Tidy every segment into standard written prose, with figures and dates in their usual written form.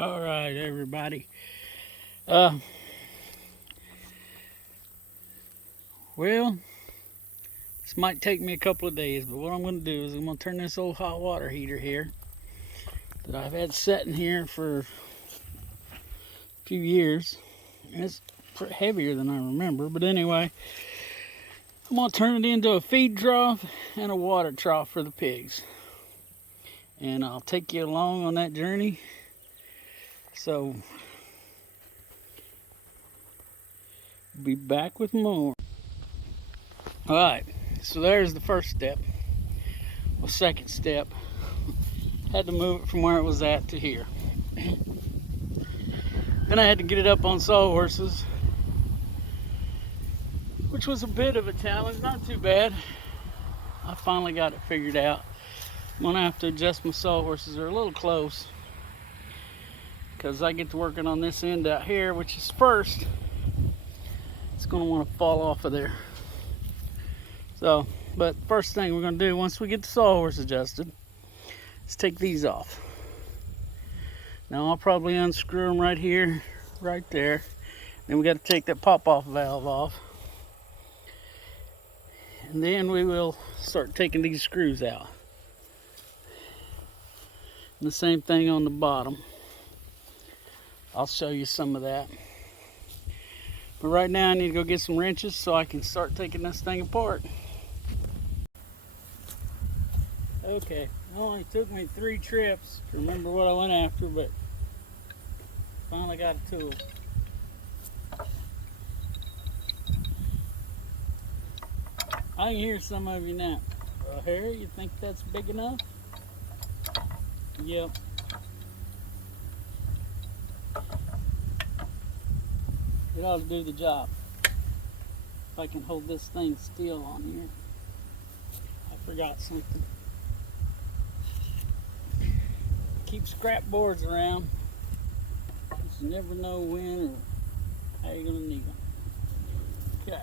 All right, everybody. Uh, well, this might take me a couple of days, but what I'm going to do is I'm going to turn this old hot water heater here that I've had sitting here for a few years. And it's heavier than I remember, but anyway, I'm going to turn it into a feed trough and a water trough for the pigs. And I'll take you along on that journey. So, be back with more. Alright, so there's the first step. Well, second step, had to move it from where it was at to here. Then I had to get it up on sawhorses, which was a bit of a challenge, not too bad. I finally got it figured out. I'm gonna have to adjust my sawhorses. They're a little close because I get to working on this end out here, which is first. It's gonna want to fall off of there. So, but first thing we're gonna do once we get the sawhorse adjusted is take these off. Now I'll probably unscrew them right here, right there. Then we got to take that pop-off valve off. And then we will start taking these screws out. And the same thing on the bottom. I'll show you some of that. But right now I need to go get some wrenches so I can start taking this thing apart. Okay, it only took me 3 trips to remember what I went after, but finally got a tool. I can hear some of you now. Harry, you think that's big enough? Yep. It ought to do the job. If I can hold this thing still on here. I forgot something. Keep scrap boards around. You never know when or how you're going to need them. Okay.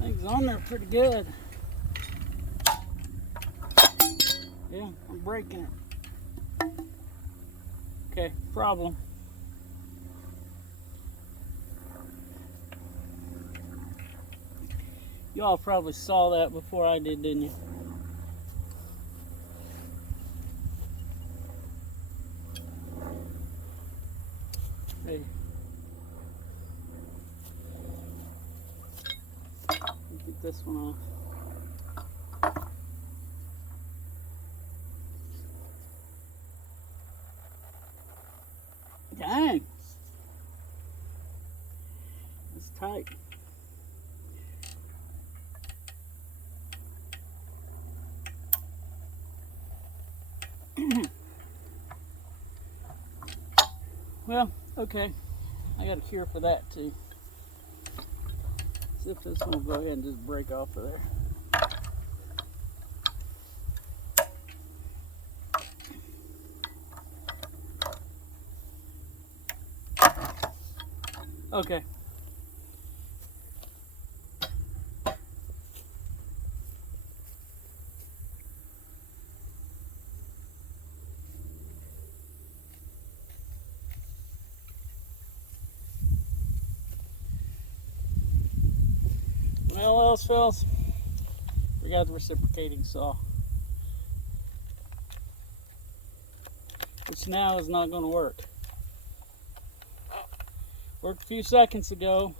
Things on there pretty good. Yeah, I'm breaking it. Okay, problem. Y'all probably saw that before I did, didn't you? Hey. Get this one off. Dang. That's tight. Well, okay. I got a cure for that too. See if this one will go ahead and just break off of there. Okay. Well, else fellas, we got the reciprocating saw, which now is not going to work. Worked a few seconds ago.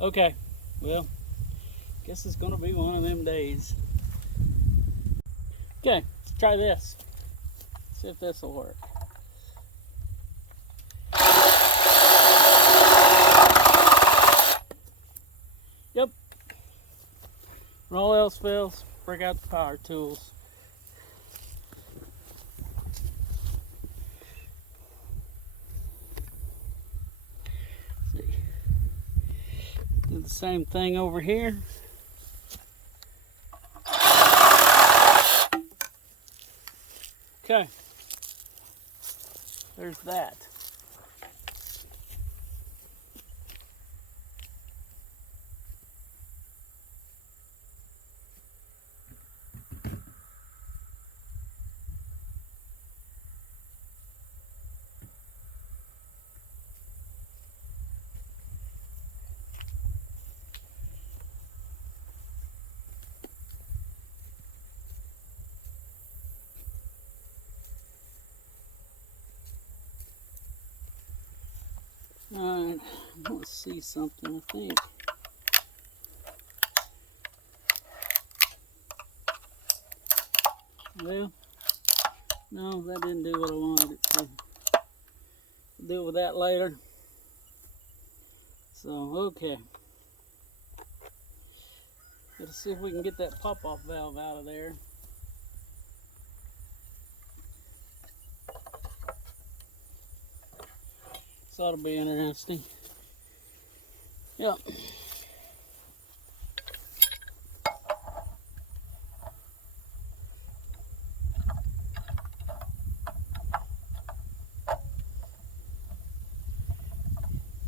Okay, well, guess it's going to be one of them days. Okay, let's try this. See if this will work. Yep. When all else fails, break out the power tools. Let's see. Do the same thing over here. Okay. there's that. Alright, I want to see something, I think. Well, no, that didn't do what I wanted it to. I'll deal with that later. So, okay. Let's see if we can get that pop-off valve out of there. This ought to be interesting. Yep.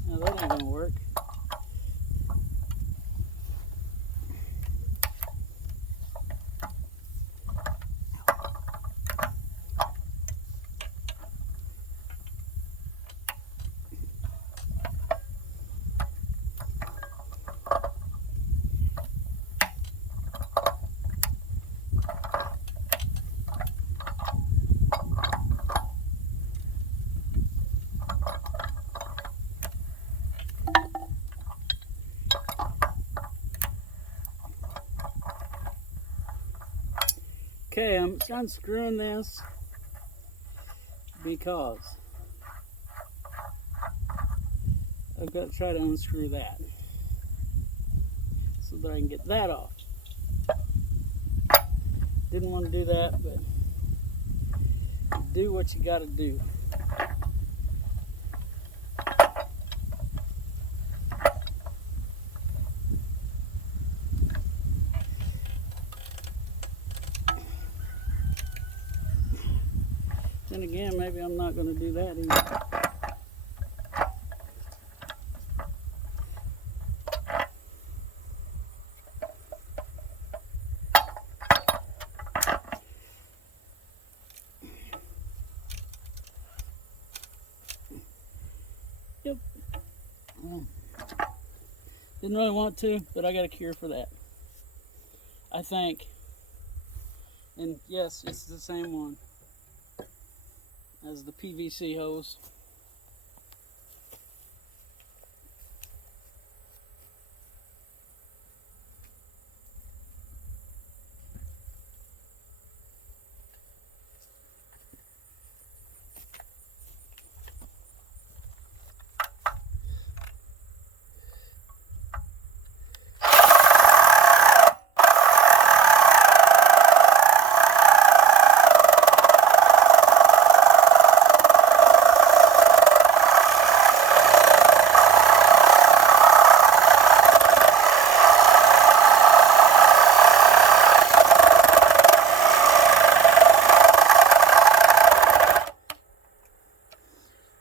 Now that ain't gonna work. Okay, I'm unscrewing this because I've got to try to unscrew that so that I can get that off. Didn't want to do that, but do what you got to do. Then again, maybe I'm not going to do that either. Yep. Didn't really want to, but I got a cure for that, I think. And yes, it's the same one as the PVC hose.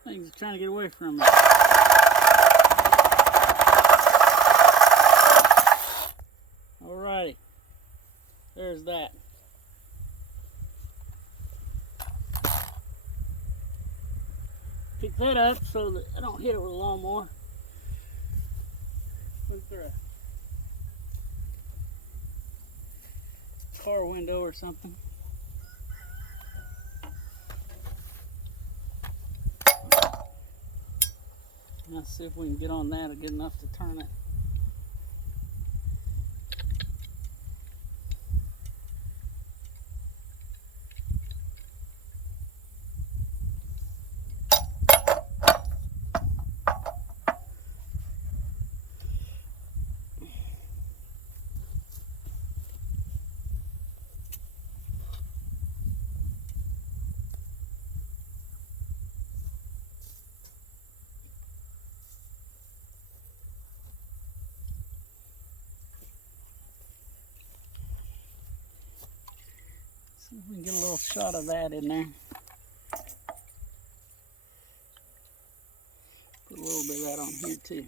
Things are trying to get away from me. Alrighty, there's that. Pick that up so that I don't hit it with a lawnmower. Went through a car window or something. Let's see if we can get on that and get enough to turn it. See if we can get a little shot of that in there. here too.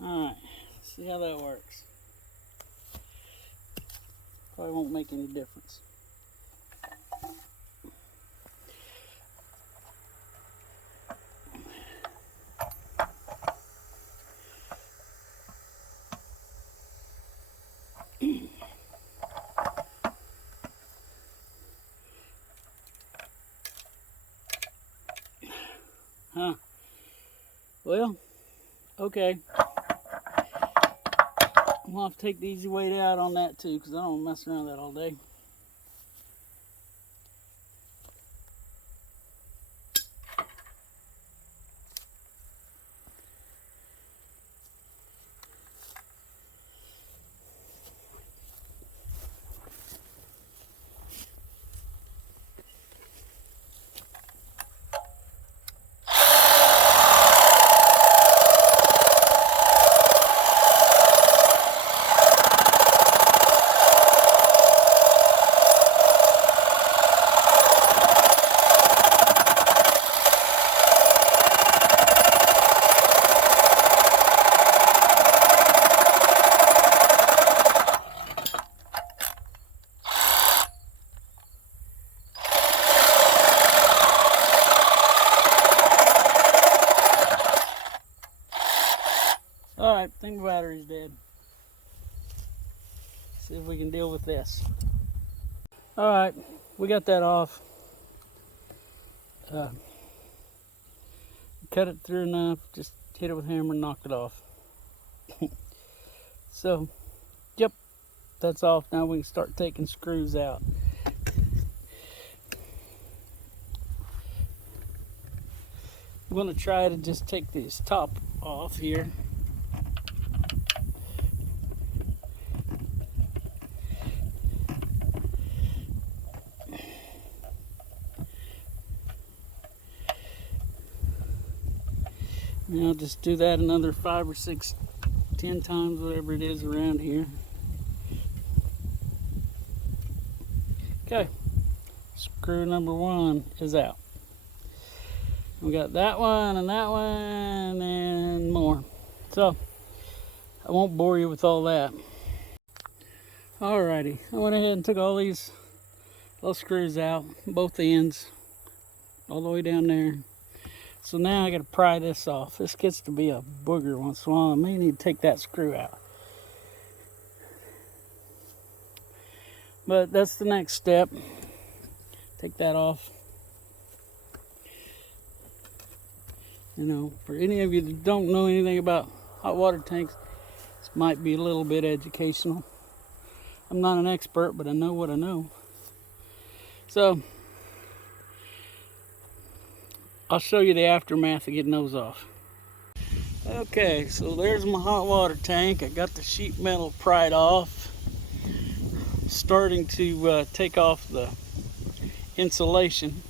Alright, see how that works. Probably won't make any difference. Huh. Well, okay. I'm gonna have to take the easy way out on that too, because I don't want to mess around with that all day. Alright, I think the battery's dead. See if we can deal with this. Alright, we got that off. Cut it through enough, just hit it with a hammer and knocked it off. So, yep, that's off. Now we can start taking screws out. I'm going to try to just take this top off here. And I'll just do that another 5 or 6, 10 times, whatever it is around here. Okay, screw number 1 is out. We got that one and more. So I won't bore you with all that. Alrighty, I went ahead and took all these little screws out, both ends, all the way down there. So now I got to pry this off. This gets to be a booger once in a while. I may need to take that screw out. But that's the next step. Take that off. You know, for any of you that don't know anything about hot water tanks, this might be a little bit educational. I'm not an expert, but I know what I know. So I'll show you the aftermath of getting those off. Okay, so there's my hot water tank. I got the sheet metal pried off. Starting to take off the insulation.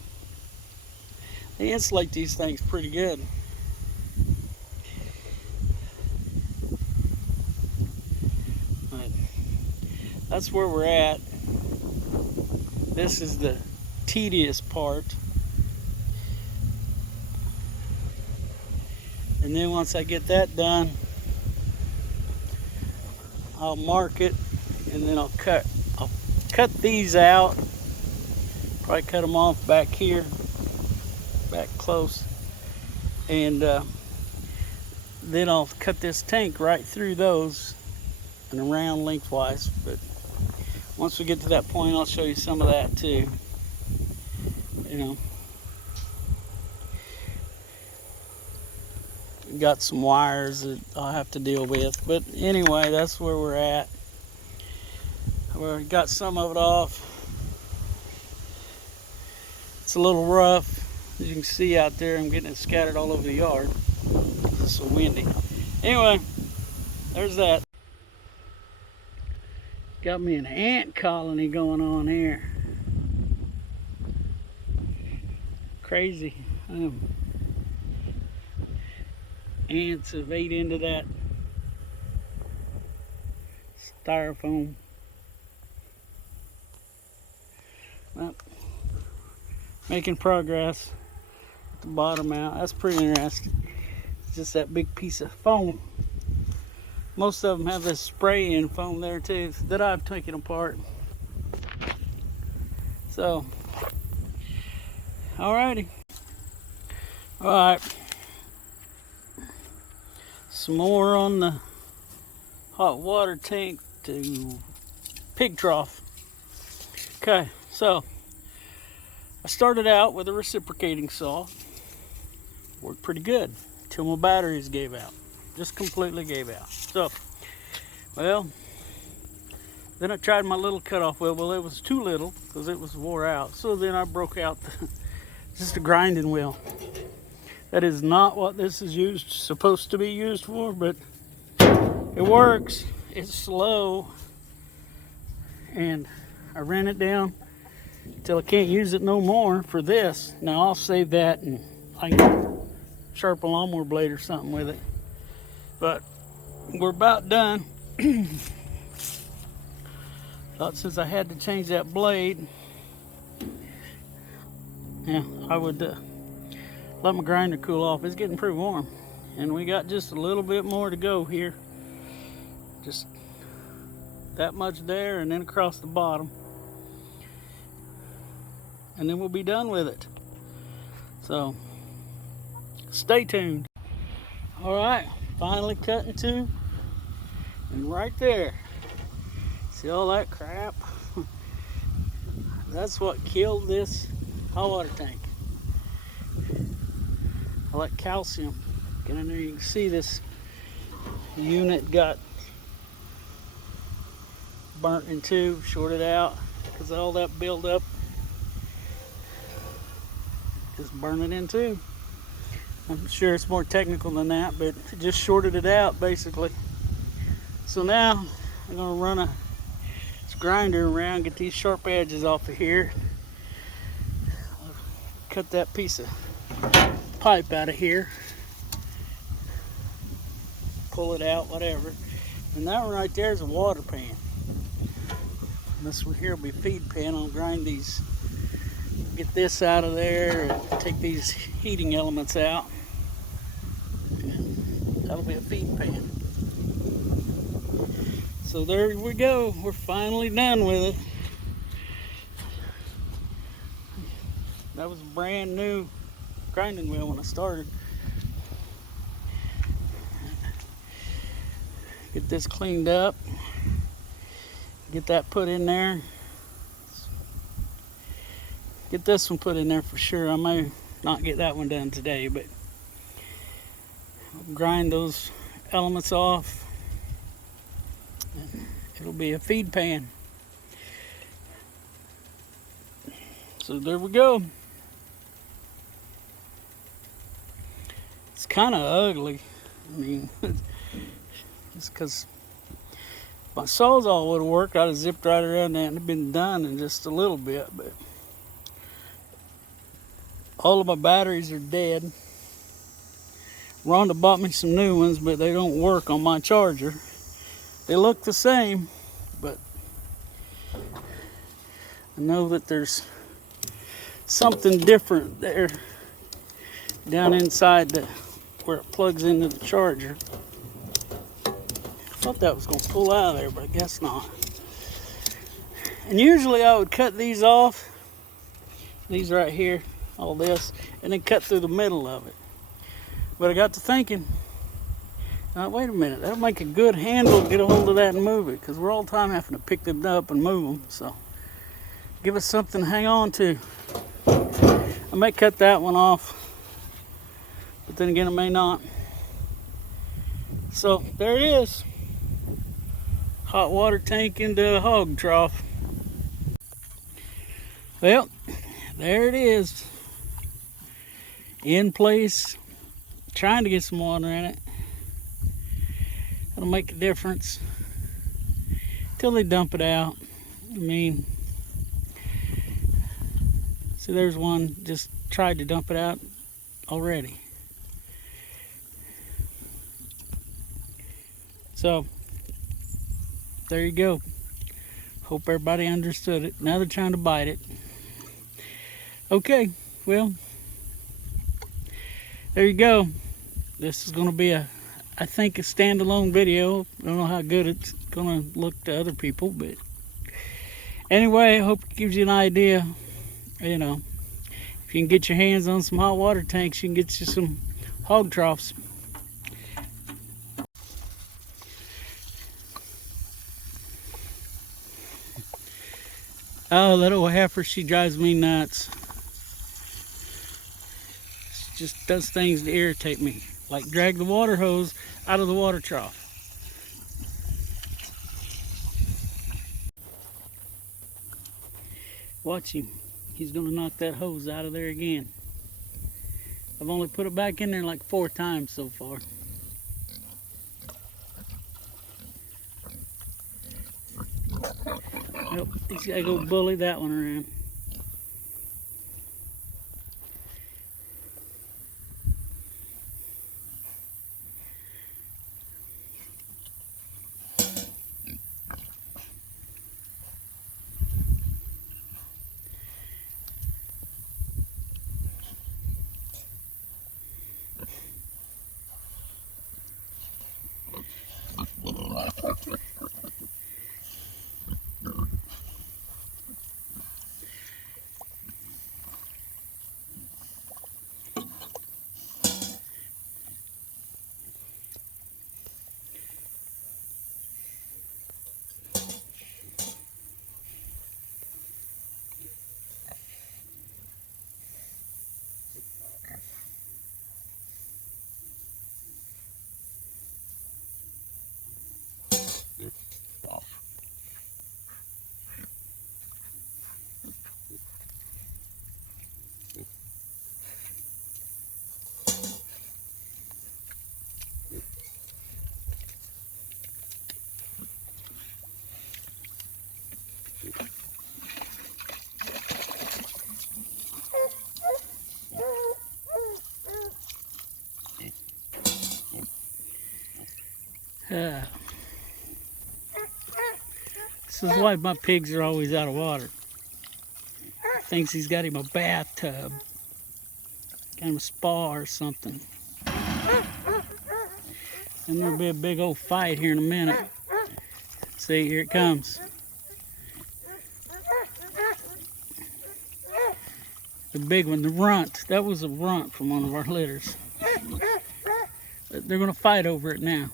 They insulate these things pretty good. But that's where we're at. This is the tedious part. And then once I get that done, I'll mark it, and then I'll cut these out. Probably cut them off back here, back close, and then I'll cut this tank right through those and around lengthwise. But once we get to that point, I'll show you some of that too. You know. Got some wires that I'll have to deal with, but anyway, that's where we're at. We got some of it off. It's a little rough, as you can see out there. I'm getting it scattered all over the yard. It's so windy. Anyway, there's that. Got me an ant colony going on here. Crazy. Ants have ate into that styrofoam. making progress at the bottom out. That's pretty interesting. It's just that big piece of foam. Most of them have this spray-in foam there too that I've taken apart. So, alrighty. Alright. Some more on the hot water tank to pig trough. Okay, so I started out with a reciprocating saw. Worked pretty good until my batteries gave out. Just completely gave out. So, well, then I tried my little cutoff wheel. Well, it was too little because it was wore out. So then I broke out just a grinding wheel. That is not what this is supposed to be used for, but it works. It's slow, and I ran it down until I can't use it no more for this. Now I'll save that and I can sharpen a lawnmower blade or something with it. But we're about done. Thought since I had to change that blade, yeah, I would let my grinder cool off. It's getting pretty warm, and we got just a little bit more to go here. Just that much there, and then across the bottom, and then we'll be done with it. So stay tuned. All right, finally cutting to, and right there, see all that crap? That's what killed this hot water tank. All that calcium. Get in there, you can see this unit got burnt in two, shorted out, because all that buildup just burned it in two. I'm sure it's more technical than that, but it just shorted it out basically. So now I'm gonna run this grinder around, get these sharp edges off of here, cut that piece of pipe out of here, pull it out, whatever. And that one right there is a water pan. And this one here will be feed pan. I'll grind these, get this out of there, and take these heating elements out. That'll be a feed pan. So there we go. We're finally done with it. That was a brand new grinding wheel when I started. Get this cleaned up. Get that put in there. Get this one put in there for sure. I may not get that one done today, but I'll grind those elements off. It'll be a feed pan. So there we go. It's kind of ugly. I mean, just because if my sawzall would have worked, I'd have zipped right around that and it'd been done in just a little bit. But all of my batteries are dead. Rhonda bought me some new ones, but they don't work on my charger. They look the same, but I know that there's something different there down inside where it plugs into the charger. I thought that was going to pull out of there, but I guess not. And usually I would cut these off, these right here, all this, and then cut through the middle of it. But I got to thinking, wait a minute, that'll make a good handle to get a hold of that and move it, because we're all the time having to pick them up and move them. So give us something to hang on to. I may cut that one off, but then again I may not. So there it is. Hot water tank into a hog trough. Well, there it is. In place. Trying to get some water in it. That'll make a difference. Till they dump it out. I mean, see, there's one just tried to dump it out already. So there you go. Hope everybody understood it. Now they're trying to bite it. Okay. well, there you go. This is going to be I think, a standalone video. I don't know how good it's going to look to other people, but anyway, I hope it gives you an idea. You know, if you can get your hands on some hot water tanks, you can get you some hog troughs. Oh, that old heifer, she drives me nuts. She just does things to irritate me, like drag the water hose out of the water trough. Watch him. He's gonna knock that hose out of there again. I've only put it back in there like 4 times so far. Nope, he's gotta go bully that one around. This is why my pigs are always out of water. Thinks he's got him a bathtub, kind of a spa or something. And there'll be a big old fight here in a minute. See, here it comes. The big one, the runt. That was a runt from one of our litters. They're gonna fight over it now.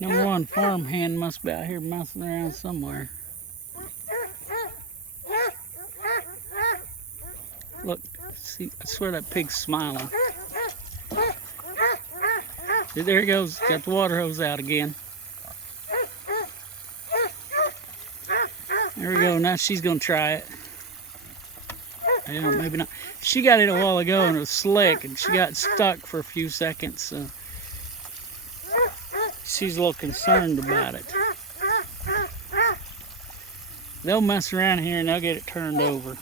Number one farm hand must be out here messing around somewhere. Look, see, I swear that pig's smiling. There he goes, got the water hose out again. There we go, now she's gonna try it. Yeah, maybe not. She got it a while ago and it was slick and she got stuck for a few seconds, so she's a little concerned about it. They'll mess around here and they'll get it turned over.